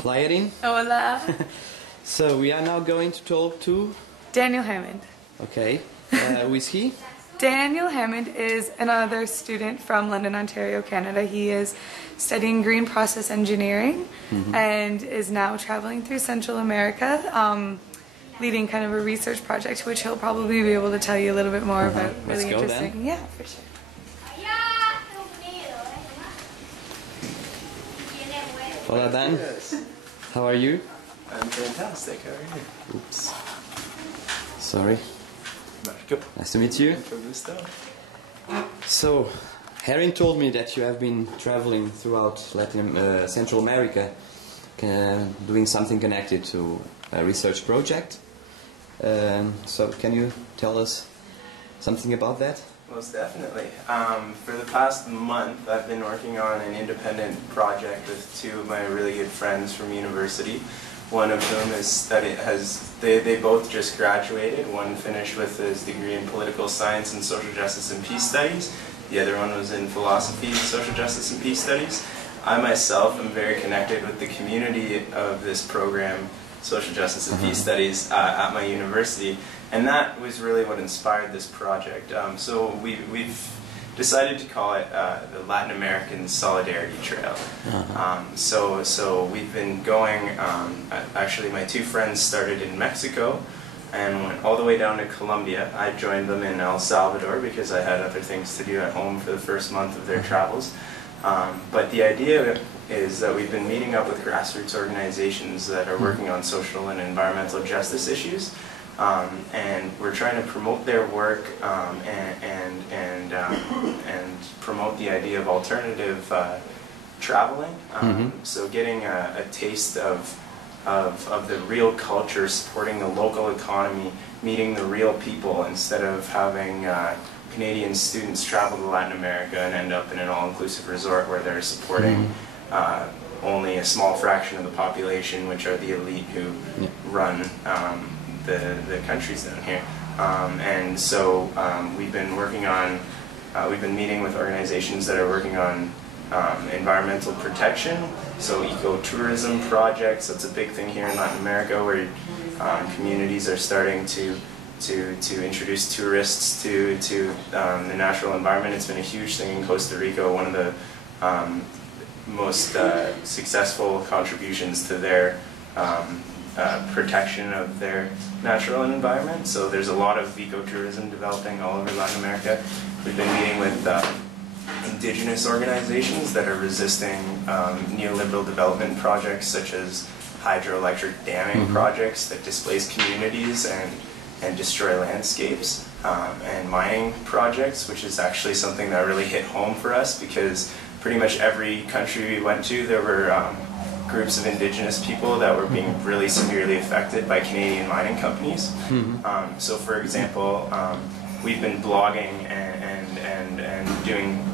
Hola, Erin. Hola. So we are now going to talk to... Daniel Hammond. Okay. Who is he? Daniel Hammond is another student from London, Ontario, Canada. He is studying green process engineering and is now traveling through Central America, leading kind of a research project, which he'll probably be able to tell you a little bit more about. Really Let's go interesting. then. Yeah, for sure. Hola, Dan. Yes. How are you? I'm fantastic. How are you? Oops. Sorry. Marco. Nice to meet you. Entrevista. So, Erin told me that you have been traveling throughout Central America, doing something connected to a research project. So, can you tell us something about that? Most definitely. For the past month, I've been working on an independent project with two of my really good friends from university. One of whom they both just graduated. One finished with his degree in political science and social justice and peace studies. The other one was in philosophy, social justice and peace studies. I myself am very connected with the community of this program, social justice and peace studies, at my university. And that was really what inspired this project. So we've decided to call it the Latin American Solidarity Trail. So we've been going, actually my two friends started in Mexico and went all the way down to Colombia. I joined them in El Salvador because I had other things to do at home for the first month of their travels. But the idea is that we've been meeting up with grassroots organizations that are working on social and environmental justice issues. And we're trying to promote their work and promote the idea of alternative traveling. So getting a taste of the real culture, supporting the local economy, meeting the real people instead of having Canadian students travel to Latin America and end up in an all-inclusive resort where they're supporting only a small fraction of the population, which are the elite who run the countries down here. And so we've been working on, we've been meeting with organizations that are working on environmental protection, so ecotourism projects. That's a big thing here in Latin America, where communities are starting to introduce tourists to the natural environment. It's been a huge thing in Costa Rica, one of the most successful contributions to their protection of their natural environment. So there's a lot of ecotourism developing all over Latin America. We've been meeting with indigenous organizations that are resisting neoliberal development projects such as hydroelectric damming projects that displace communities and destroy landscapes, and mining projects, which is actually something that really hit home for us because pretty much every country we went to, there were groups of indigenous people that were being really severely affected by Canadian mining companies. So for example, we've been blogging and doing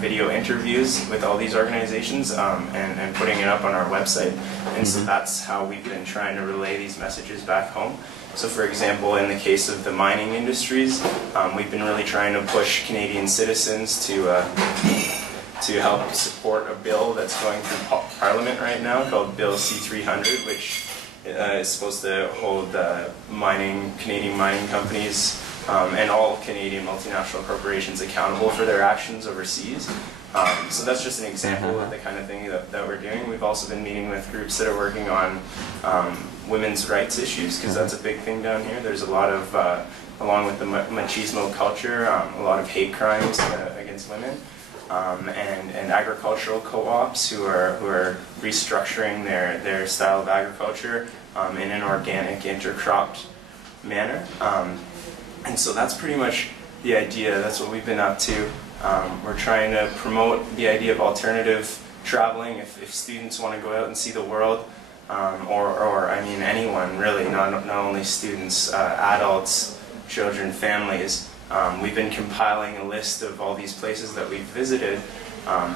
video interviews with all these organizations and putting it up on our website. And so that's how we've been trying to relay these messages back home. So for example, in the case of the mining industries, we've been really trying to push Canadian citizens to help support a bill that's going through Parliament right now called Bill C-300, which is supposed to hold Canadian mining companies and all Canadian multinational corporations accountable for their actions overseas. So that's just an example of the kind of thing that we're doing. We've also been meeting with groups that are working on women's rights issues, because that's a big thing down here. There's a lot of, along with the machismo culture, a lot of hate crimes against women. And agricultural co-ops who are restructuring their style of agriculture in an organic, intercropped manner. And so that's pretty much the idea. That's what we've been up to. We're trying to promote the idea of alternative traveling. If students want to go out and see the world, or I mean anyone really, not only students, adults, children, families. We've been compiling a list of all these places that we've visited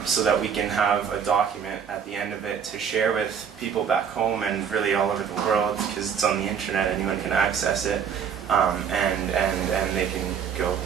so that we can have a document at the end of it to share with people back home and really all over the world, because it's on the internet, anyone can access it, and they can go